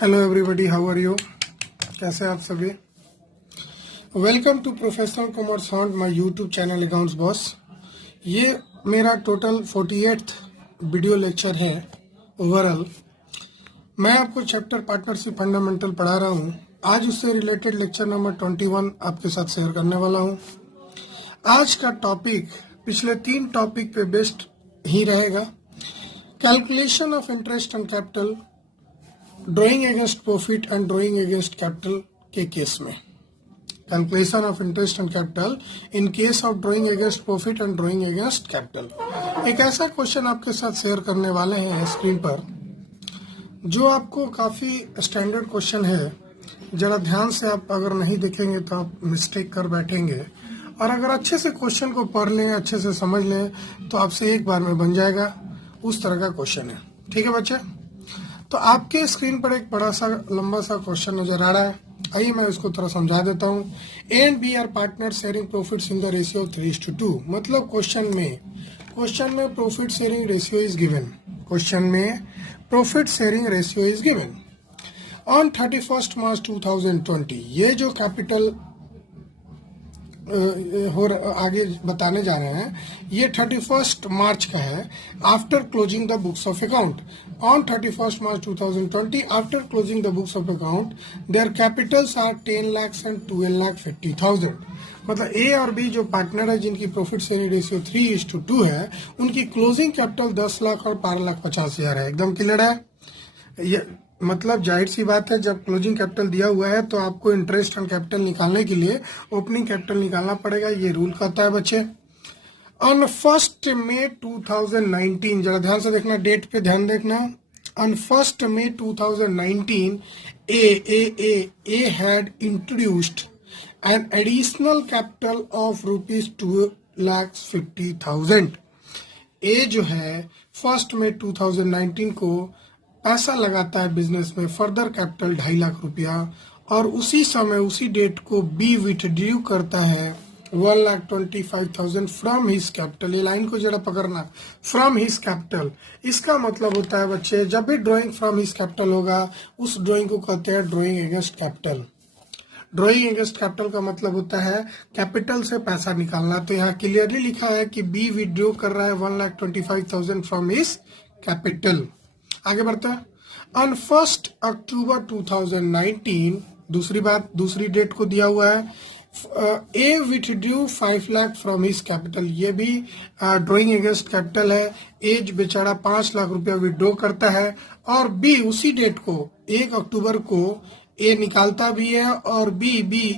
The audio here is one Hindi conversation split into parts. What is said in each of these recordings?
Hello everybody, how are you? कैसे आप सभी? Welcome to professional commerce hunt, my YouTube channel accounts boss. ये मेरा टोटल 48th वीडियो लेक्चर है ओवरऑल। मैं आपको चैप्टर पार्टनरशिप फंडामेंटल पढ़ा रहा हूँ। आज उससे रिलेटेड लेक्चर नंबर 21 आपके साथ शेयर करने वाला हूँ। आज का टॉपिक पिछले 3 टॉपिक पे बेस्ड ही रहेगा। Calculation of interest and capital, drawing against profit and drawing against capital के केस में, calculation of interest and capital in case of drawing against profit and drawing against capital. एक ऐसा क्वेश्चन आपके साथ शेयर करने वाले हैं स्क्रीन पर, जो आपको काफी स्टैंडर्ड क्वेश्चन है। जरा ध्यान से आप अगर नहीं देखेंगे तो आप मिस्टेक कर बैठेंगे, और अगर अच्छे से क्वेश्चन को पढ़ लें, अच्छे से समझ लें, तो आपसे एक बार में बन जाएगा। उस तरह का क्वेश्चन है। ठीक है बच्चे? तो आपके स्क्रीन पर एक बड़ा सा लंबा सा क्वेश्चन नजर आ रहा है। आइए मैं इसको थोड़ा समझा देता हूँ। A and B are partner sharing profits in the ratio 3:2। मतलब क्वेश्चन में profit sharing ratio is given. Question में profit sharing ratio is given on 31 March 2020। ये जो कैपिटल आगे बताने जा रहे हैं, ये 31 मार्च का है। After closing the books of account on 31 March 2020, after closing the books of account their capitals are 10 lakh and 12,50,000। मतलब ए और बी जो पार्टनर है, जिनकी प्रॉफिट शेयरिंग रेशियो 3:2 है, उनकी क्लोजिंग कैपिटल 10 लाख और 12,50,000 है। एकदम क्लियर है? ये मतलब जाहिर सी बात है, जब क्लोजिंग कैपिटल दिया हुआ है तो आपको इंटरेस्ट एंड कैपिटल निकालने के लिए ओपनिंग कैपिटल निकालना पड़ेगा। ये रूल कहता है बच्चे। ऑन 1 मई 2019, जरा ध्यान से देखना, डेट पे ध्यान देखना। On 1 May 2019, A had introduced an additional capital of ₹2,50,000। A जो है 1 मई 2019 को पैसा लगाता है बिजनेस में, फर्दर कैपिटल 2.5 लाख रुपया, और उसी समय उसी डेट को बी विथड्रू करता है 1,25,000 फ्रॉम हिज कैपिटल। ये लाइन को जरा पकड़ना, फ्रॉम हिज कैपिटल। इसका मतलब होता है बच्चे, जब भी ड्राइंग फ्रॉम हिज कैपिटल होगा, उस ड्राइंग को कहते हैं drawing against capital. Drawing against capital का मतलब होता है कैपिटल से पैसा निकालना। तो यहाँ क्लियरली लिखा है कि बी विथड्रू कर रहा है 1,25,000 फ्रॉम हिज कैपिटल। आगे बढ़ते हैं। ऑन 1 अक्टूबर 2019, दूसरी बात, दूसरी डेट को दिया हुआ है, A withdrew 5 lakh from his capital. ये भी ड्राइंग अगेंस्ट कैपिटल है। एज बेचारा 5 लाख रुपया विड्रॉ करता है, और बी उसी डेट को 1 अक्टूबर को ए निकालता भी है, और बी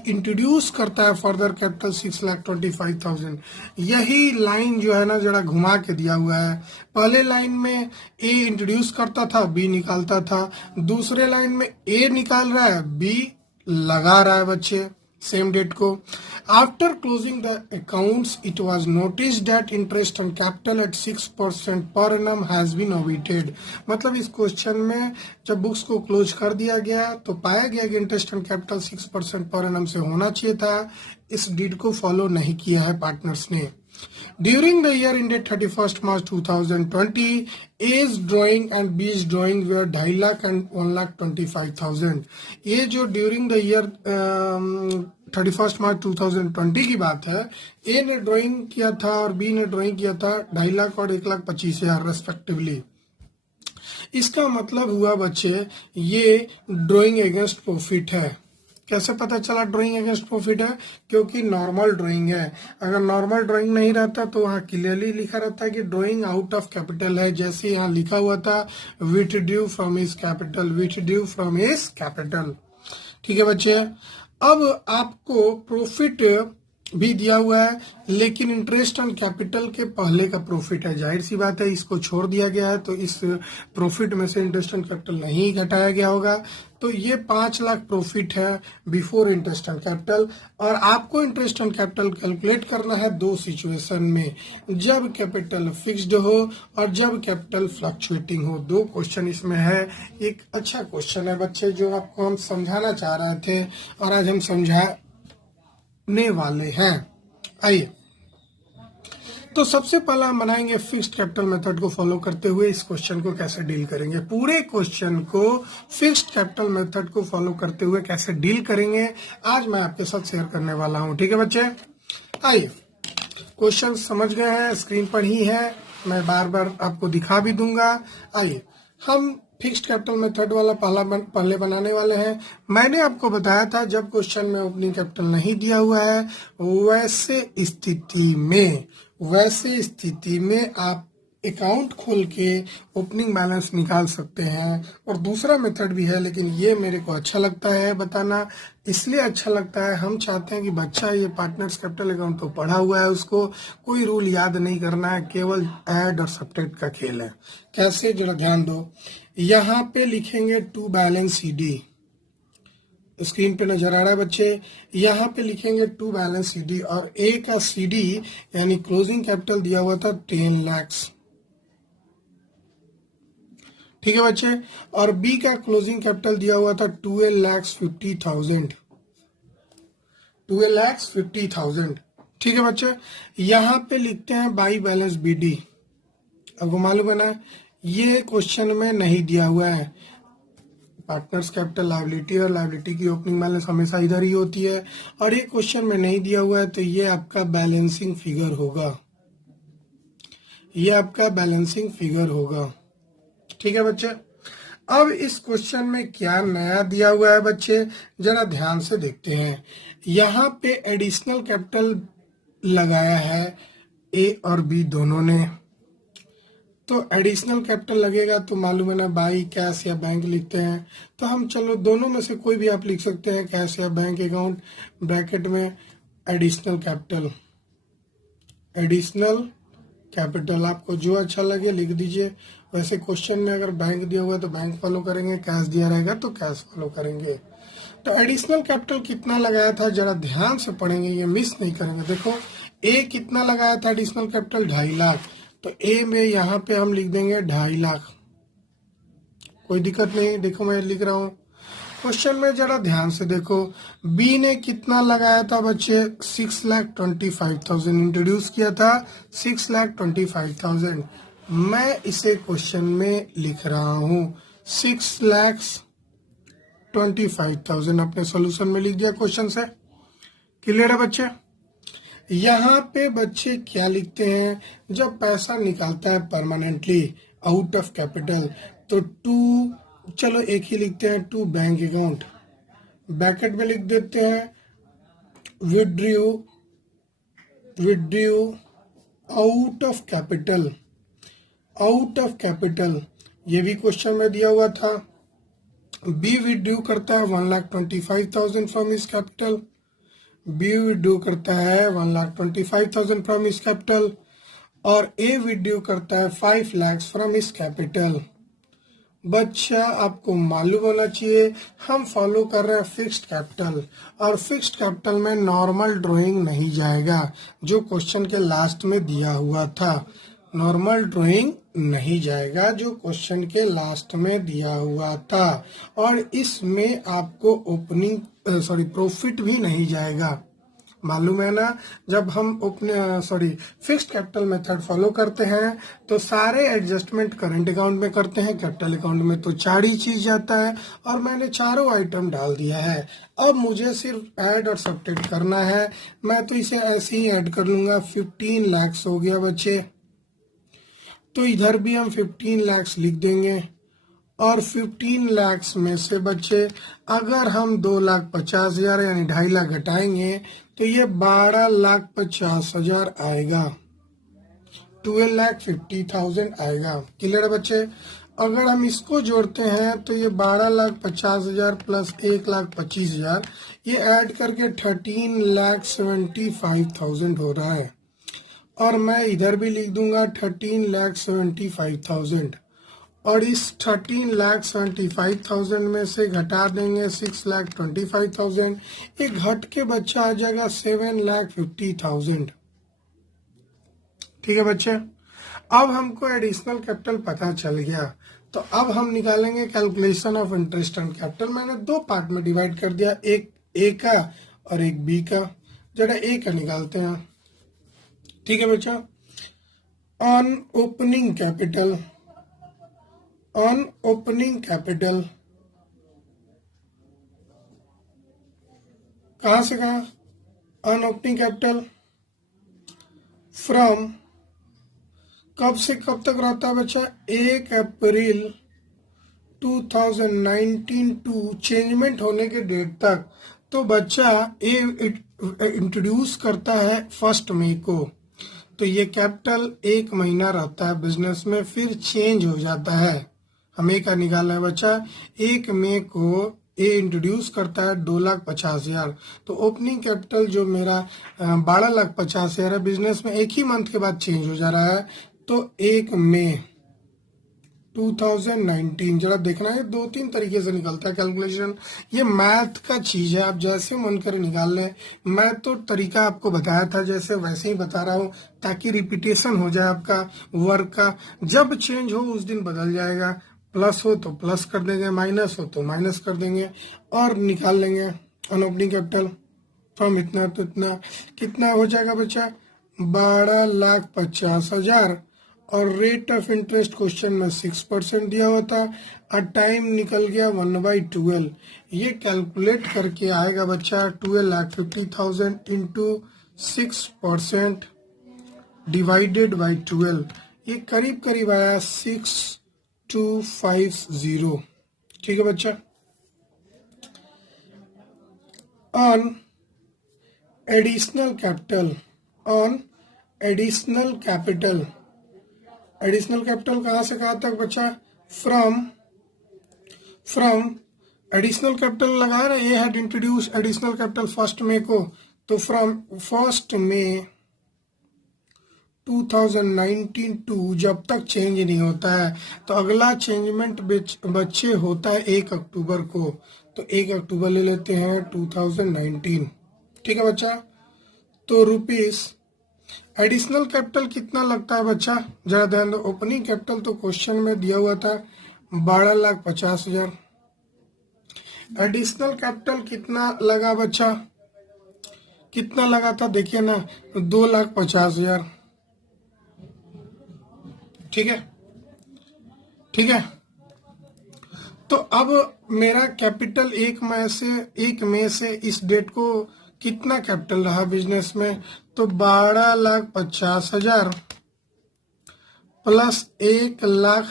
इंट्रोड्यूस करता है फर्दर कैपिटल 6,25,000। यही लाइन जो है ना, जरा घुमा के दिया हुआ है। पहले लाइन में ए इंट्रोड्यूस करता था, बी निकालता था। दूसरे लाइन में ए निकाल रहा है, बी लगा रहा है बच्चे सेम डेट को। After closing the accounts it was noticed that interest on capital eight 6% per annum has been omitted. मतलब इस क्वेश्चन में जब बुक्स को क्लोज कर दिया गया तो पाया गया कि interest on capital 6% per annum से होना चाहिए था। इस डीड को फॉलो नहीं किया है पार्टनर्स ने। During the year ended 31st March 2020, A's drawing and B's drawing were 2.5 lakh and 1,25,000। ये जो ड्यूरिंग द ईयर 31st मार्च 2020 की बात है, ए ने ड्राइंग किया था और बी ने ड्राइंग किया था 2.5 लाख और 1,25,000 रेस्पेक्टिवली। इसका मतलब हुआ बच्चे, ये ड्राइंग अगेंस्ट प्रॉफिट है। कैसे पता चला ड्राइंग अगेंस्ट प्रॉफिट है? क्योंकि नॉर्मल ड्राइंग है। अगर नॉर्मल ड्राइंग नहीं रहता तो वहाँ क्लियरली लिखा रहता है कि ड्राइंग आउट ऑफ कैपिटल है। जैसे यहाँ लिखा हुआ था withdrew from his capital, withdrew from his capital. ठीक है बच्चे? अब आपको प्रॉफिट भी दिया हुआ है, लेकिन इंटरेस्ट ऑन कैपिटल के पहले का प्रॉफिट है। जाहिर सी बात है, इसको छोड़ दिया गया है, तो इस प्रॉफिट में से इंटरेस्ट ऑन कैपिटल नहीं घटाया गया होगा। तो ये 5 लाख प्रॉफिट है बिफोर इंटरेस्ट ऑन कैपिटल। और आपको इंटरेस्ट ऑन कैपिटल कैलकुलेट करना है 2 सिचुएशन में, जब कैपिटल फिक्स्ड हो और जब कैपिटल फ्लक्चुएटिंग हो। 2 क्वेश्चन इसमें है। एक अच्छा क्वेश्चन है बच्चे, जो आपको हम समझाना चाह रहे थे और आज हम समझाने वाले हैं। आइए तो सबसे पहला हम बनाएंगे फिक्स्ड कैपिटल मेथड को फॉलो करते हुए इस क्वेश्चन को कैसे डील करेंगे। पूरे क्वेश्चन को फिक्स्ड कैपिटल मेथड को फॉलो करते हुए कैसे डील करेंगे आज मैं आपके साथ शेयर करने वाला हूं। ठीक है बच्चे, आइए क्वेश्चन समझ गए हैं, स्क्रीन पर ही है, मैं बार बार आपको दिखा भी दूंगा। आइए हम फिक्स्ड कैपिटल मेथड वाला पहले बनाने वाले हैं। मैंने आपको बताया था जब क्वेश्चन में ओपनिंग कैपिटल नहीं दिया हुआ है वैसे स्थिति में आप अकाउंट खोल के ओपनिंग बैलेंस निकाल सकते हैं। और दूसरा मेथड भी है, लेकिन ये मेरे को अच्छा लगता है बताना, इसलिए अच्छा लगता है, हम चाहते हैं कि बच्चा ये पार्टनर्स कैपिटल अकाउंट तो पढ़ा हुआ है, उसको कोई रूल याद नहीं करना है, केवल ऐड और सब्ट्रैक्ट का खेल है। कैसे, जरा ध्यान दो। यहाँ पे लिखेंगे टू बैलेंस CD, स्क्रीन पे नजर आ रहा है बच्चे, यहाँ पे लिखेंगे टू बैलेंस CD और ए का CD यानी क्लोजिंग कैपिटल दिया हुआ था 10 लाख। ठीक है बच्चे, और बी का क्लोजिंग कैपिटल दिया हुआ था 12,50,000। ठीक है बच्चे, यहाँ पे लिखते हैं बाई बैलेंस BD। आपको मालूम है ना, ये क्वेश्चन में नहीं दिया हुआ है। पार्टनर्स कैपिटल लायबिलिटी और लायबिलिटी की ओपनिंग बैलेंस हमेशा इधर ही होती है, और ये क्वेश्चन में नहीं दिया हुआ है, तो ये आपका बैलेंसिंग फिगर होगा। ठीक है बच्चे, अब इस क्वेश्चन में क्या नया दिया हुआ है बच्चे, जरा ध्यान से देखते हैं। यहाँ पे एडिशनल कैपिटल लगाया है A और B दोनों ने, तो एडिशनल कैपिटल लगेगा तो मालूम है ना, बाई कैश या बैंक लिखते हैं, तो हम चलो दोनों में से कोई भी आप लिख सकते हैं, कैश या बैंक अकाउंट, ब्रैकेट में एडिशनल कैपिटल आपको जो अच्छा लगे लिख दीजिए। वैसे क्वेश्चन में अगर बैंक दिया हुआ है तो बैंक फॉलो करेंगे, कैश दिया रहेगा तो कैश फॉलो करेंगे। तो एडिशनल कैपिटल कितना लगाया था जरा ध्यान से पढ़ेंगे, ये मिस नहीं करेंगे। देखो ए कितना लगाया था एडिशनल कैपिटल, 2.5 लाख, तो ए में यहाँ पे हम लिख देंगे 2.5 लाख, कोई दिक्कत नहीं। देखो मैं लिख रहा हूँ, क्वेश्चन में जरा ध्यान से देखो, बी ने कितना लगाया था बच्चे, 6,25,000 इंट्रोड्यूस किया था, 6,25,000। मैं इसे क्वेश्चन में लिख रहा हूँ 6,25,000, अपने सॉल्यूशन में लिख दिया क्वेश्चन से। क्लियर है बच्चे? यहाँ पे बच्चे क्या लिखते हैं, जब पैसा निकालता है परमानेंटली आउट ऑफ कैपिटल, तो टू, चलो एक ही लिखते हैं, टू बैंक अकाउंट, ब्रैकेट में लिख देते हैं विड्रू आउट ऑफ कैपिटल, ये भी क्वेश्चन में दिया हुआ था। बी विड्रू करता है 1,25,000 from his capital, B withdraw करता है 1,25,000 फ्रॉम हिज कैपिटल, और ए विड्रू करता है 5 लाख फ्रॉम हिज कैपिटल। बच्चा आपको मालूम होना चाहिए हम फॉलो कर रहे हैं फिक्स्ड कैपिटल, और फिक्स्ड कैपिटल में नॉर्मल ड्राइंग नहीं जाएगा, जो क्वेश्चन के लास्ट में दिया हुआ था। नॉर्मल ड्राइंग नहीं जाएगा जो क्वेश्चन के लास्ट में दिया हुआ था, और इसमें आपको प्रॉफिट भी नहीं जाएगा। मालूम है ना, जब हम फिक्स्ड कैपिटल मेथड फॉलो करते हैं तो सारे एडजस्टमेंट करंट अकाउंट में करते हैं, कैपिटल अकाउंट में तो 4 ही चीज जाता है, और मैंने चारों आइटम डाल दिया है। अब मुझे सिर्फ ऐड और सब्ट्रैक्ट करना है, मैं तो इसे ऐसे ही ऐड कर लूंगा। 15 लाख हो गया बच्चे, तो इधर भी हम 15 लाख लिख देंगे, और 15 लाख में से बच्चे अगर हम 2,50,000 यानी 2.5 लाख घटाएंगे तो ये 12,50,000 आएगा, 12,50,000 आएगा। क्लियर है बच्चे? अगर हम इसको जोड़ते हैं तो ये 12,50,000 प्लस 1,25,000, ये ऐड करके 13,75,000 हो रहा है, और मैं इधर भी लिख दूंगा 13,75,000, और इस 13,75,000 में से घटा देंगे 6,25,000, ये घट के बच्चा आ जाएगा 7,50,000। ठीक है बच्चे, अब हमको एडिशनल कैपिटल पता चल गया, तो अब हम निकालेंगे calculation of interest on capital. मैंने 2 पार्ट में डिवाइड कर दिया, एक ए का और एक बी का। जरा ए का निकालते हैं। ठीक है बच्चा, on opening capital, on opening capital कहां से कहां, ऑन ओपनिंग कैपिटल फ्रॉम, कब से कब तक रहता है बच्चा, 1 अप्रैल 2019 टू चेंजमेंट होने के डेट तक। तो बच्चा ये इंट्रोड्यूस करता है 1 मई को, तो ये कैपिटल 1 महीना रहता है बिजनेस में, फिर चेंज हो जाता है। हमें क्या निकालना है बच्चा, 1 मई को ये इंट्रोड्यूस करता है 2,50,000। तो ओपनिंग कैपिटल जो मेरा 12,50,000 है, बिजनेस में एक ही मंथ के बाद चेंज हो जा रहा है। तो 1 मई 2019, जरा देखना है 2-3 तरीके से निकलता है कैलकुलेशन। ये मैथ का चीज है, आप जैसे मन करे निकाल लें। मैं तो तरीका आपको बताया था जैसे वैसे ही बता रहा हूँ, ताकि रिपीटेशन हो जाए आपका वर्क का। जब चेंज हो उस दिन बदल जाएगा, प्लस हो तो प्लस कर देंगे, माइनस हो तो माइनस कर देंगे और निकाल लेंगे ऑन ओपनिंग कैपिटल फ्रॉम इतना तो इतना। कितना हो जाएगा बच्चा, 12,50,000 और रेट ऑफ इंटरेस्ट क्वेश्चन में 6% दिया हुआ था और टाइम निकल गया 1/12। ये कैलकुलेट करके आएगा बच्चा 12,50,000 इंटू 6% डिवाइडेड बाई 12। ये करीब करीब आया 6250। ठीक है बच्चा। On additional capital, on additional capital, additional capital कहां से कहां तक बच्चा, फ्रॉम एडिशनल कैपिटल लगा रहे, ये हैड इंट्रोड्यूस एडिशनल कैपिटल 1 मई को, तो फ्रॉम 1 मई 2019 टू जब तक चेंज नहीं होता है, तो अगला चेंजमेंट बच्चे होता है 1 अक्टूबर को। तो 1 अक्टूबर ले लेते हैं 2019। ठीक है बच्चा। तो रुपीस एडिशनल कैपिटल कितना लगता है बच्चा, जरा ध्यान दो। ओपनिंग कैपिटल तो क्वेश्चन में दिया हुआ था 12,50,000। एडिशनल कैपिटल कितना लगा बच्चा, कितना लगा था देखिए ना, 2,50,000। ठीक है, ठीक है। तो अब मेरा कैपिटल 1 मई से इस डेट को कितना कैपिटल रहा बिजनेस में, तो 12,50,000 प्लस 2,50,000,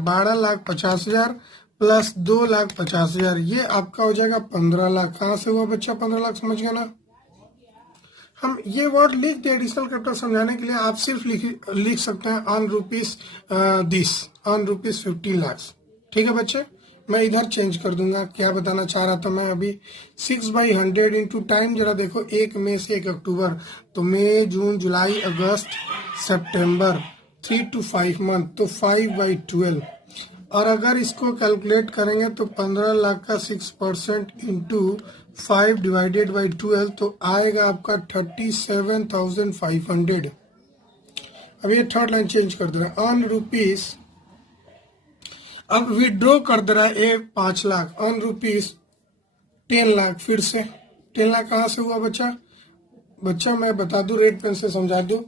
12,50,000 प्लस 2,50,000, ये आपका हो जाएगा 15 लाख। कहाँ से हुआ बच्चा 15 लाख, समझ गया ना। हम ये वर्ड लिख दे एडिशनल कैपिटल समझाने के लिए, आप सिर्फ लिख सकते हैं on rupees this, on rupees 15 lakh. ठीक है बच्चे, मैं इधर चेंज कर दूंगा। क्या बताना चाह रहा था मैं अभी, 6/100 इंटू टाइम, जरा देखो 1 मई से 1 अक्टूबर, तो मई जून जुलाई अगस्त सितंबर 3 to 5 मंथ, तो 5/12। और अगर इसको कैलकुलेट करेंगे तो 15 लाख का 6% इंटू 5 डिवाइडेड बाई 12, तो आएगा आपका 37,500। अब ये थर्ड लाइन चेंज कर दे रहा है, ऑन रुपीज, अब विड्रॉ कर दे रहा है ये 5 लाख, ऑन रुपीज 10 लाख। फिर से 10 लाख कहां से हुआ बच्चा, बच्चा मैं बता दूं, रेड पेन से समझा दूं।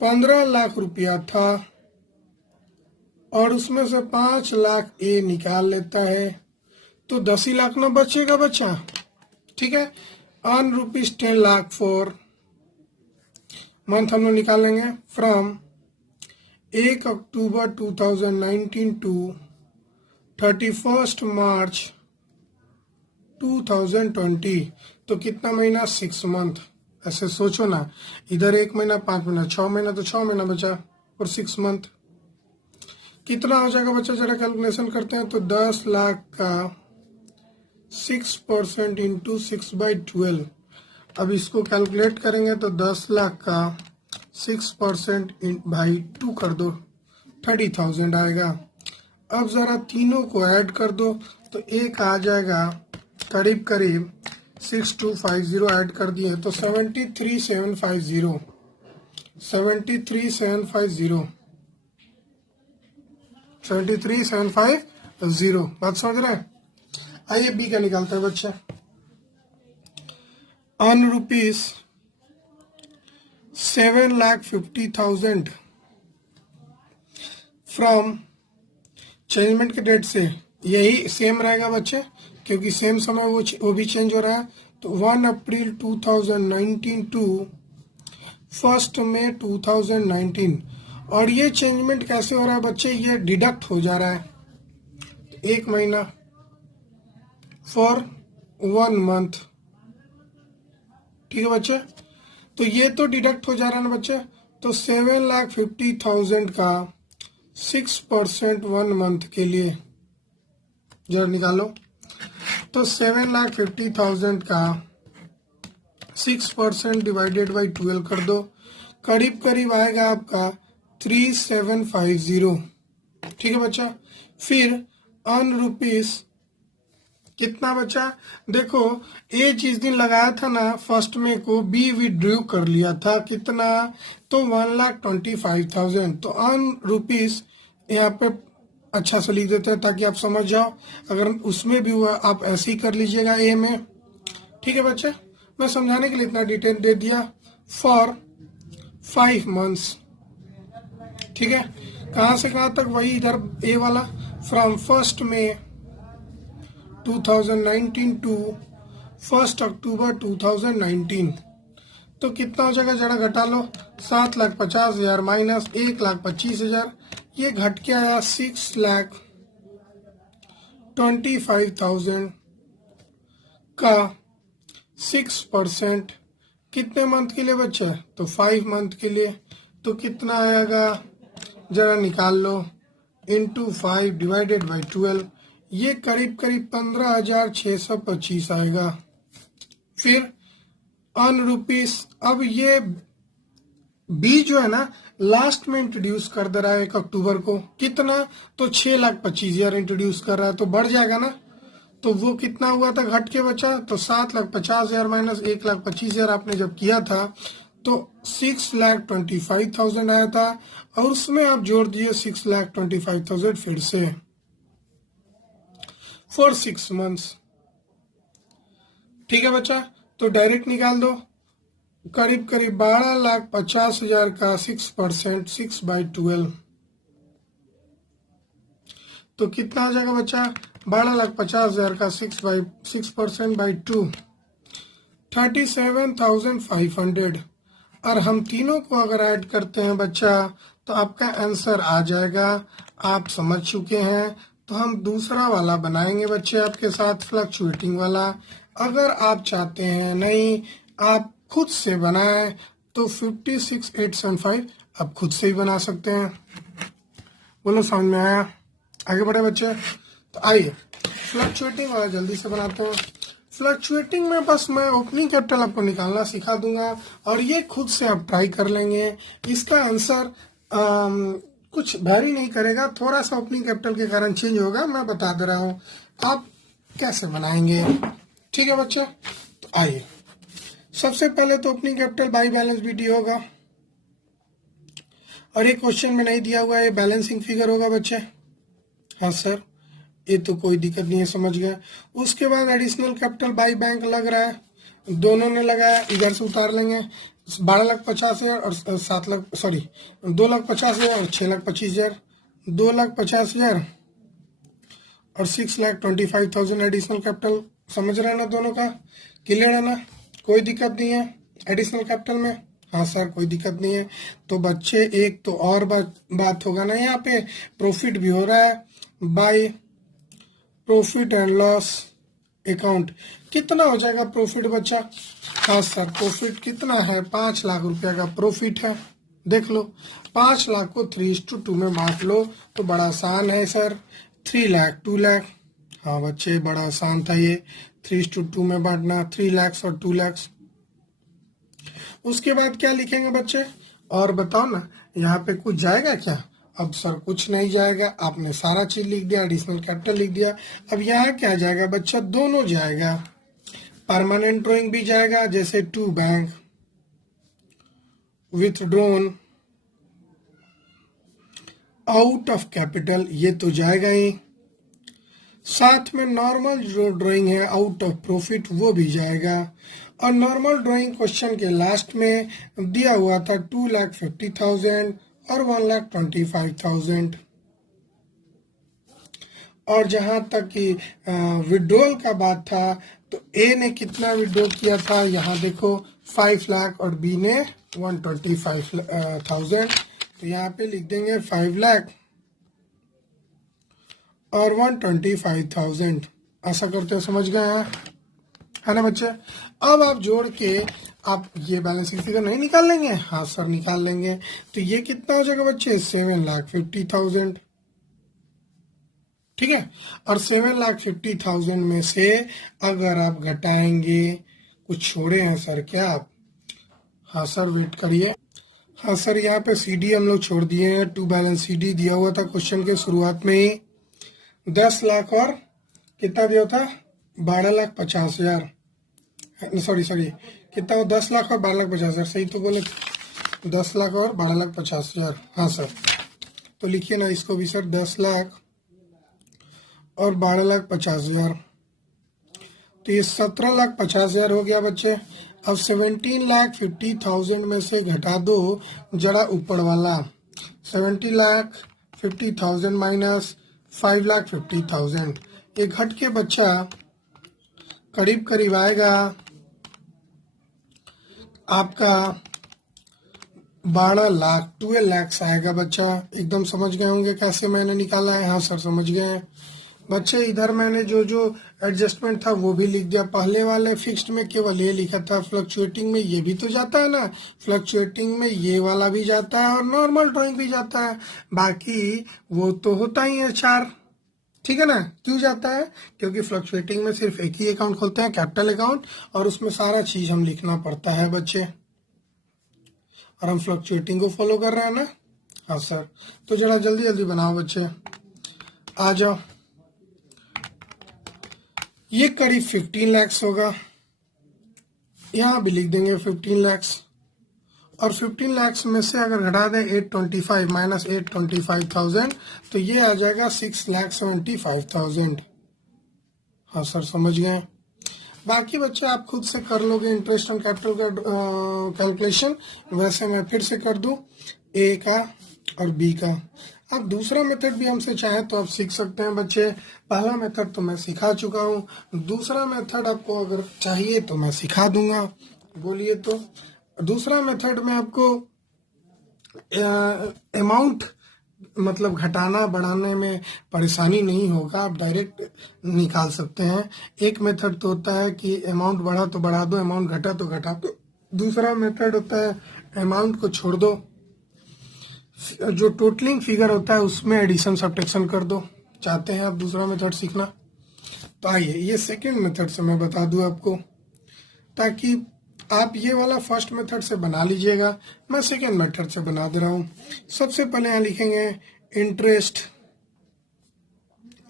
15 लाख रुपया था और उसमें से 5 लाख ए निकाल लेता है, तो 10 ही लाख ना बचेगा बच्चा। ठीक है, on rupees 10 lakh for month हम लोग निकाल लेंगे फ्रॉम 1 अक्टूबर 2019 टू 31 मार्च 2020। तो कितना महीना, 6 मंथ। ऐसे सोचो ना, इधर 1 महीना, 5 महीना, 6 महीना, तो 6 महीना बचा और 6 मंथ कितना हो जाएगा बच्चा, जरा कैलकुलेशन करते हैं। तो 10 लाख का 6% इंटू 6/12। अब इसको कैलकुलेट करेंगे तो 10 लाख का 6% भाई 2 कर दो, 30,000 आएगा। अब जरा तीनों को ऐड कर दो तो एक आ जाएगा करीब करीब 6250 ऐड कर दिए तो 73,750, 73,750, 73,750। बात समझ रहे हैं। आइए बी का निकालते हैं बच्चा। अर्न ₹7,50,000 फ्रॉम चेंजमेंट के डेट से, यही सेम रहेगा बच्चे क्योंकि सेम समय वो भी चेंज हो रहा है। तो 1 अप्रैल 2019 टू 1 मई 2019। और ये चेंजमेंट कैसे हो रहा है बच्चे, ये डिडक्ट हो जा रहा है, एक महीना फॉर 1 मंथ। ठीक है बच्चे, तो ये तो डिडक्ट हो जा रहा है ना बच्चे। तो 7,50,000 का 6% 1 मंथ के लिए जरा निकालो। तो 7,50,000 का 6% डिवाइडेड बाई 12 कर दो, करीब करीब आएगा आपका 3,750। ठीक है बच्चा। फिर अर्न कितना बचा, देखो ए जिस दिन लगाया था ना 1 मई को, बी विड्रू कर लिया था कितना, तो 1,25,000। तो अर्न यहाँ पे अच्छा से लिख देते हैं ताकि आप समझ जाओ। अगर उसमें भी हुआ आप ऐसे ही कर लीजिएगा ए में। ठीक है बच्चे, मैं समझाने के लिए इतना डिटेल दे दिया। For 5 months. ठीक है, कहाँ से कहाँ तक, वही इधर ए वाला, फ्रॉम 1 मई 2019 टू 1 अक्टूबर 2019। तो कितना हो जाएगा, जरा घटा लो। 7,50,000 माइनस 1,25,000, ये घट के आया 6,25,000 का 6% कितने मंथ के लिए बच्चे, तो 5 मंथ के लिए। तो कितना आएगा, जरा निकाल लो, इंटू 5 डिवाइडेड बाई 12, ये करीब करीब 15,625 आएगा। फिर अर्न अब ये बी जो है ना लास्ट में इंट्रोड्यूस कर दे रहा है 1 अक्टूबर को, कितना, तो 6,25,000 इंट्रोड्यूस कर रहा है, तो बढ़ जाएगा ना। तो वो कितना हुआ था, घट के बचा, तो 7,50,000 माइनस 1,25,000 आपने जब किया था तो 6,25,000 आया था, और उसमें आप जोड़ दिए 6,25,000 फिर से फॉर 6 मंथ्स। ठीक है बच्चा, तो डायरेक्ट निकाल दो, करीब करीब 12,50,000 का 6%, 6/12, तो कितना आ जाएगा बच्चा, 12,50,000 का 6% बाई 2, 37,500। और हम तीनों को अगर ऐड करते हैं बच्चा तो आपका आंसर आ जाएगा। आप समझ चुके हैं, तो हम दूसरा वाला बनाएंगे बच्चे आपके साथ, फ्लक्चुएटिंग वाला। अगर आप चाहते हैं नहीं आप खुद से बनाएं तो 56,875 आप खुद से ही बना सकते हैं। बोलो समझ में आया, आगे बढ़े बच्चे। तो आइए फ्लक्चुएटिंग वाला जल्दी से बनाते हैं। फ्लक्चुएटिंग में बस मैं ओपनिंग कैपिटल आपको निकालना सिखा दूंगा और ये खुद से आप ट्राई कर लेंगे। इसका आंसर कुछ वैरी नहीं करेगा, थोड़ा सा ओपनिंग कैपिटल के कारण चेंज होगा, मैं बता दे रहा हूँ आप कैसे बनाएंगे। ठीक है बच्चे, तो आइए सबसे पहले तो opening capital by balance BT होगा, और ये क्वेश्चन में नहीं दिया हुआ है, ये बैलेंसिंग फिगर होगा बच्चे। हाँ सर, ये तो कोई दिक्कत नहीं है, समझ गया। उसके बाद एडिशनल कैपिटल बाई बैंक लग रहा है, दोनों ने लगाया, इधर से उतार लेंगे 12,50,000 और 2,50,000 और 6,25,000, 2,50,000 और 6,25,000 एडिशनल कैपिटल। समझ रहे हैं ना, दोनों का क्लियर है ना, कोई दिक्कत नहीं है एडिशनल कैपिटल में। हाँ सर, कोई दिक्कत नहीं है। तो बच्चे एक तो और बात होगा ना, यहाँ पे प्रॉफिट भी हो रहा है by profit and loss account. कितना हो जाएगा प्रॉफिट बच्चा? हाँ सर, प्रॉफिट कितना है, 5 लाख रुपया का प्रॉफिट है। देख लो 5 लाख को 3:2 में बांट लो तो बड़ा आसान है सर। 3 लाख 2 लाख, हाँ बच्चे बड़ा आसान था ये 3:2 में बांटना, 3 लाख और 2 लाख। उसके बाद क्या लिखेंगे बच्चे, और बताओ ना यहाँ पे कुछ जाएगा क्या? अब सर कुछ नहीं जाएगा, आपने सारा चीज लिख दिया, एडिशनल कैपिटल लिख दिया। अब यहाँ क्या जाएगा बच्चा, दोनों जाएगा, परमानेंट ड्रॉइंग भी जाएगा, जैसे to bank withdrawn out of capital, ये तो जाएगा ही। साथ में नॉर्मल जो ड्राइंग है आउट ऑफ प्रॉफिट वो भी जाएगा। और नॉर्मल ड्राइंग क्वेश्चन के लास्ट में दिया हुआ था 2,50,000 और 1,25,000। और जहां तक कि विड्रॉल का बात था तो ए ने कितना विड्रॉ किया था, यहाँ देखो 5 लाख और बी ने 125,000। तो यहाँ पे लिख देंगे 5 लाख और 125,000। ऐसा करते हो, समझ गए हैं, है ना बच्चे। अब आप जोड़ के आप ये बैलेंस शीट फिगर नहीं निकाल लेंगे? हाँ सर निकाल लेंगे। तो ये कितना हो जाएगा बच्चे? 7,50,000। ठीक है। और 7,50,000 में से अगर आप घटाएंगे, कुछ छोड़े हैं सर क्या आप? हाँ सर वेट करिए। हाँ सर यहाँ पे सीडी हम लोग छोड़ दिए हैं। टू बैलेंस सीडी दिया हुआ था क्वेश्चन के शुरुआत में ही 10 लाख और कितना दिया था? 12,50,000। सॉरी कितना हो? 10 लाख और 12,50,000, सही तो बोले? 10 लाख और 12,50,000। हाँ सर, तो लिखिए ना इसको भी सर, 10 लाख और 12,50,000। तो ये 17,50,000 हो गया बच्चे। अब 17,50,000 में से घटा दो जरा ऊपर वाला, 17,50,000 माइनस 5,50,000। ये घट के बच्चा करीब करीब आएगा आपका 12 लाख, 12 लाख आएगा बच्चा। एकदम समझ गए होंगे कैसे मैंने निकाला है? हाँ सर समझ गए हैं बच्चे। इधर मैंने जो जो एडजस्टमेंट था वो भी लिख दिया। पहले वाले फिक्स्ड में केवल ये लिखा था, फ्लक्चुएटिंग में ये भी तो जाता है ना, फ्लक्चुएटिंग में ये वाला भी जाता है और नॉर्मल ड्राइंग भी जाता है। बाकी वो तो होता ही है 4, ठीक है ना। क्यों जाता है? क्योंकि फ्लक्चुएटिंग में सिर्फ एक ही अकाउंट खोलते हैं, कैपिटल अकाउंट, और उसमें सारा चीज हम लिखना पड़ता है बच्चे। और हम फ्लक्चुएटिंग को फॉलो कर रहे हैं ना। हाँ सर, तो जरा जल्दी जल्दी बनाओ बच्चे, आ जाओ। ये करीब 15 लाख होगा, यहाँ भी लिख देंगे 15 लाख। और 15 लाख में से अगर घटा दें 825 माइनस 825,000 तो ये आ जाएगा 6,75,000। हाँ सर समझ गए। बाकी बच्चे आप खुद से कर लोगे इंटरेस्ट ऑन कैपिटल का कैलकुलेशन। वैसे मैं फिर से कर दूं ए का और बी का। अब दूसरा मेथड भी हमसे चाहे तो आप सीख सकते हैं बच्चे। पहला मेथड तो मैं सिखा चुका हूँ, दूसरा मेथड आपको अगर चाहिए तो मैं सिखा दूंगा। बोलिए तो दूसरा मेथड में आपको अमाउंट मतलब घटाना बढ़ाने में परेशानी नहीं होगा, आप डायरेक्ट निकाल सकते हैं। एक मेथड तो होता है कि अमाउंट बढ़ा तो बढ़ा दो, अमाउंट घटा तो घटा दो। दूसरा मेथड होता है अमाउंट को छोड़ दो, जो टोटलिंग फिगर होता है उसमें एडिशन सब्ट्रैक्शन कर दो। चाहते हैं आप दूसरा मेथड सीखना? तो आइए ये सेकेंड मेथड से मैं बता दूं आपको, ताकि आप ये वाला फर्स्ट मेथड से बना लीजिएगा, मैं सेकेंड मेथड से बना दे रहा हूं। सबसे पहले यहाँ लिखेंगे इंटरेस्ट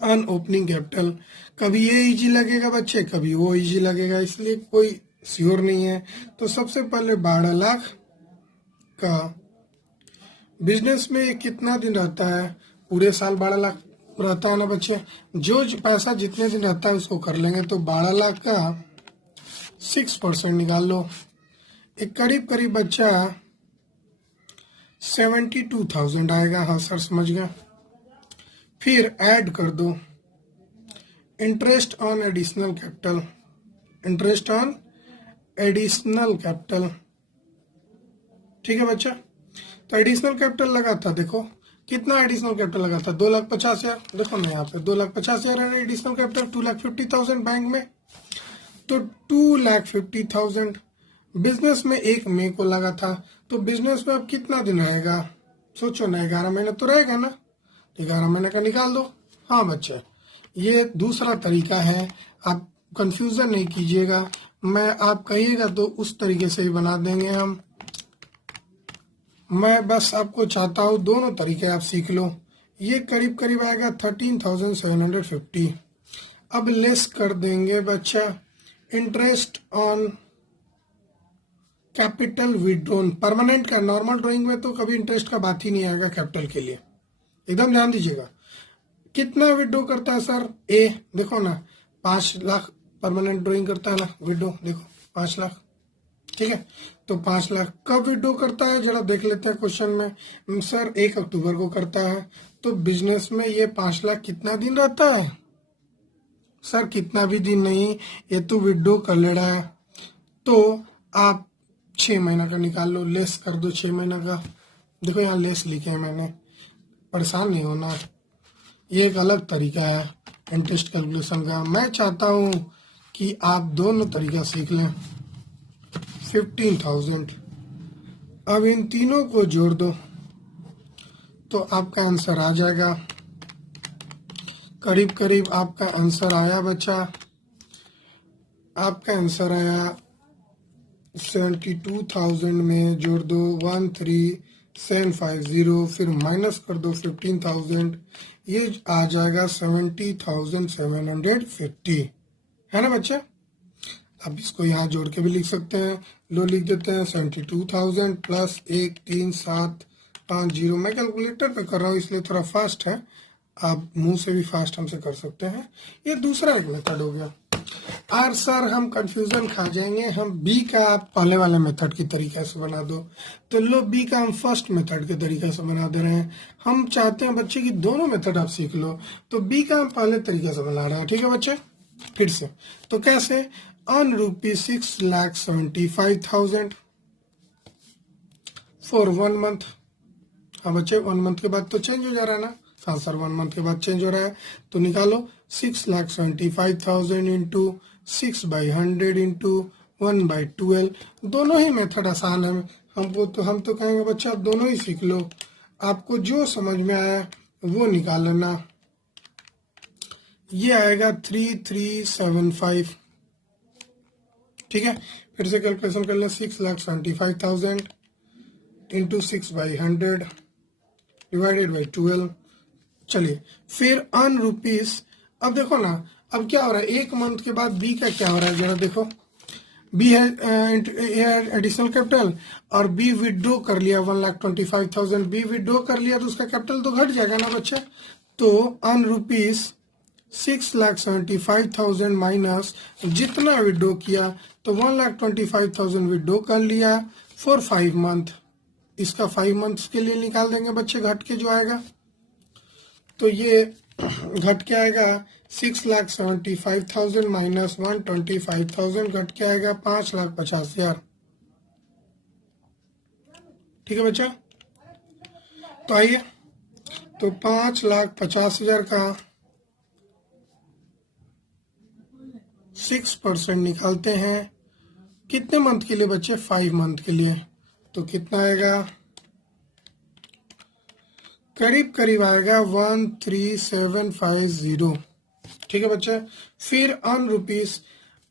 ऑन ओपनिंग कैपिटल। कभी ये इजी लगेगा बच्चे, कभी वो इजी लगेगा, इसलिए कोई श्योर नहीं है। तो सबसे पहले 12 लाख का बिजनेस में कितना दिन रहता है? पूरे साल 12 लाख रहता है ना बच्चे। जो पैसा जितने दिन रहता है उसको कर लेंगे। तो 12 लाख का 6% निकाल लो, एक करीब करीब बच्चा 72,000 आएगा। हाँ सर समझ गया। फिर ऐड कर दो interest on additional capital, interest on additional capital, ठीक है बच्चा। तो एडिशनल कैपिटल लगा था, देखो कितना एडिशनल कैपिटल लगा था? 2,50,000। देखो ना यहाँ पे 2,50,000 एडिशनल कैपिटल, 2,50,000 बैंक में। तो 2,50,000 बिजनेस में 1 मई को लगा था। तो बिजनेस में अब कितना दिन रहेगा? सोचो ना, 11 महीने तो रहेगा ना। 11 महीने का निकाल दो। हाँ बच्चे, ये दूसरा तरीका है, आप कंफ्यूजन नहीं कीजिएगा। मैं आप कहिएगा तो उस तरीके से ही बना देंगे हम। मैं बस आपको चाहता हूँ दोनों तरीके आप सीख लो। ये करीब करीब आएगा 13,750। अब लेस कर देंगे बच्चा interest on capital withdrawn permanent का। नॉर्मल ड्राइंग में तो कभी इंटरेस्ट का बात ही नहीं आएगा कैपिटल के लिए, एकदम ध्यान दीजिएगा। कितना विड्रॉ करता है सर? ए देखो ना 5 लाख परमानेंट ड्रॉइंग करता है ना विड्रॉ, देखो 5 लाख, ठीक है। तो 5 लाख कब विड्रॉ करता है जरा देख लेते हैं क्वेश्चन में। सर 1 अक्टूबर को करता है, तो बिजनेस में ये 5 लाख कितना दिन रहता है? सर कितना भी दिन नहीं, ये तो विड्रॉ कर ले रहा है। तो आप 6 महीना का निकाल लो, लेस कर दो 6 महीना का। देखो यहाँ लेस लिखे हैं मैंने, परेशान नहीं होना, ये एक अलग तरीका है इंटरेस्ट कैलकुलेशन का। मैं चाहता हूँ कि आप दोनों तरीका सीख लें। 15,000, अब इन तीनों को जोड़ दो तो आपका आंसर आ जाएगा। करीब करीब आपका आंसर आया बच्चा, आपका आंसर आया 72,000 में जोड़ दो 13,750, फिर माइनस कर दो 15,000, ये आ जाएगा 70,750, है ना बच्चा। अब इसको यहाँ जोड़ के भी लिख सकते हैं, लो लिख देते हैं 72,000 प्लस 13750। मैं कैलकुलेटर पे कर रहा हूँ इसलिए थोड़ा फास्ट है, आप मुंह से भी फास्ट हमसे कर सकते हैं। ये दूसरा एक मेथड हो गया। और सर हम कंफ्यूजन खा जाएंगे, हम बी का आप पहले वाले मेथड की तरीके से बना दो, तो लो बी का हम फर्स्ट मेथड के तरीके से बना दे रहे हैं। हम चाहते हैं बच्चे की दोनों मेथड आप सीख लो, तो बी का हम पहले तरीके से बना रहे हैं, ठीक है बच्चे। फिर से तो कैसे, on ₹6,75,000 फॉर 1 मंथ। हाँ बच्चे 1 मंथ के बाद तो चेंज हो जा रहा है ना। हाँ सर 1 मंथ के बाद चेंज हो रहा है, तो निकालो 6,75,000 इंटू 6/100 इंटू 1/12। दोनों ही मेथड आसान है, हम तो कहेंगे बच्चा दोनों ही सीख लो, आपको जो समझ में आया वो निकाल लेना। ये आएगा 3,375, ठीक है। फिर से कैलकुलेशन कर लें, 6,75,000 इंटू 6/100 डिवाइडेड बाई 12। चलिए फिर ऑन रुपीस, अब देखो ना अब क्या हो रहा है, 1 मंथ के बाद बी का क्या हो रहा है जरा देखो। बी है एडिशनल कैपिटल और बी विड्रॉ कर लिया 1,25,000, बी विड्रॉ कर लिया तो उसका कैपिटल तो घट जाएगा ना बच्चे। तो ऑन रुपीस 6,75,000 माइनस जितना विड्रॉ किया, तो 1,25,000 विड्रॉ कर लिया फॉर 5 मंथ। इसका 5 मंथ्स के लिए निकाल देंगे बच्चे, घट के जो आएगा, तो ये घट के आएगा 6,75,000 माइनस 125,000 घट के आएगा 5,50,000, ठीक है बच्चा। तो आइए, तो 5,50,000 का 6% निकालते हैं, कितने मंथ के लिए बच्चे? 5 मंथ के लिए। तो कितना आएगा, करीब करीब आएगा 13,750, ठीक है बच्चे। फिर ऑन रुपीस,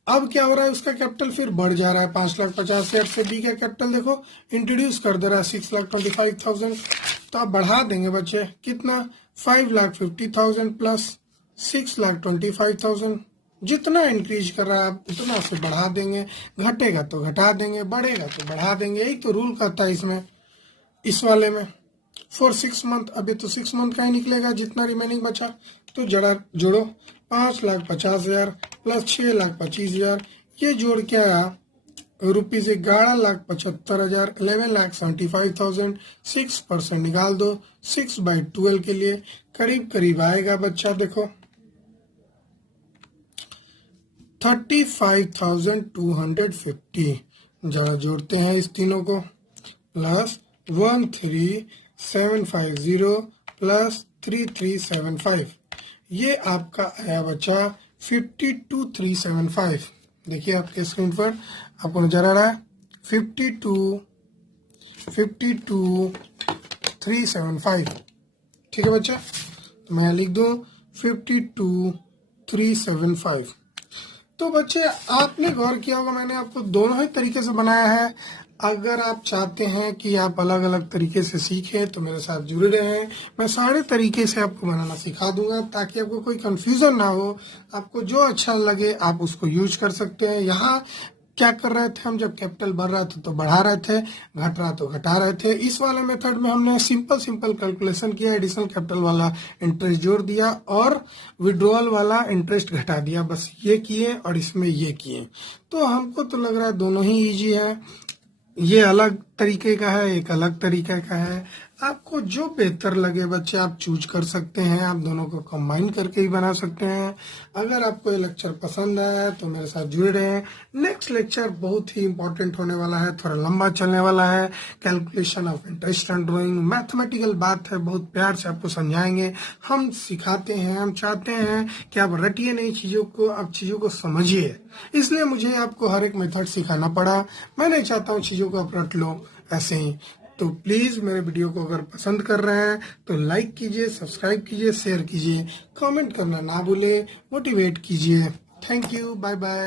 अब क्या हो रहा है, उसका कैपिटल फिर बढ़ जा रहा है 5,50,000 से। बी का कैपिटल देखो इंट्रोड्यूस कर दे रहा है 6,25,000, तो आप बढ़ा देंगे बच्चे कितना, 5,50,000 प्लस 6,25,000। जितना इंक्रीज कर रहा है आप उतना से बढ़ा देंगे, घटेगा तो घटा देंगे, बढ़ेगा तो बढ़ा देंगे, यही तो रूल कहता है इसमें, इस वाले में। फॉर 6 मंथ, अभी तो 6 मंथ का ही निकलेगा जितना रिमेनिंग बचा, तो जरा जोड़ो 5,50,000 प्लस 6,25,000, ये जोड़ के आया ₹11,75,000, 11,75,000। 6% निकाल दो 6/12 के लिए, करीब करीब आएगा बच्चा देखो 35,250। जरा जोड़ते हैं इस तीनों को, प्लस 13,750 प्लस 3,375, ये आपका आया बच्चा 52,375। देखिए आपके स्क्रीन पर आपको नजर आ रहा है 52,375, ठीक है बच्चा। तो मैं लिख दूं 52,375। तो बच्चे आपने गौर किया होगा, मैंने आपको दोनों ही तरीके से बनाया है। अगर आप चाहते हैं कि आप अलग अलग तरीके से सीखें तो मेरे साथ जुड़े रहें, मैं सारे तरीके से आपको बनाना सिखा दूंगा ताकि आपको कोई कंफ्यूजन ना हो। आपको जो अच्छा लगे आप उसको यूज कर सकते हैं। यहाँ क्या कर रहे थे हम, जब कैपिटल बढ़ रहा था तो बढ़ा रहे थे, घट रहा तो घटा रहे थे। इस वाले मेथड में हमने सिंपल कैलकुलेशन किया, एडिशनल कैपिटल वाला इंटरेस्ट जोड़ दिया और विड्रॉल वाला इंटरेस्ट घटा दिया, बस ये किए और इसमें ये किए। तो हमको तो लग रहा है दोनों ही इजी है, ये अलग तरीके का है, एक अलग तरीके का है। आपको जो बेहतर लगे बच्चे आप चूज कर सकते हैं, आप दोनों को कंबाइन करके ही बना सकते हैं। अगर आपको ये लेक्चर पसंद आया है तो मेरे साथ जुड़े रहें। नेक्स्ट लेक्चर बहुत ही इंपॉर्टेंट होने वाला है, थोड़ा लंबा चलने वाला है। Calculation of interest and drawing, mathematical बात है, बहुत प्यार से आपको समझाएंगे, हम सिखाते हैं। हम चाहते हैं कि आप रटिए नहीं चीजों को, आप चीजों को समझिए। इसलिए मुझे आपको हर एक मेथड सिखाना पड़ा। मैं नहीं चाहता हूँ चीजों को आप रट लो ऐसे ही। तो प्लीज मेरे वीडियो को अगर पसंद कर रहे हैं तो लाइक कीजिए, सब्सक्राइब कीजिए, शेयर कीजिए, कमेंट करना ना भूले, मोटिवेट कीजिए। Thank you, bye bye.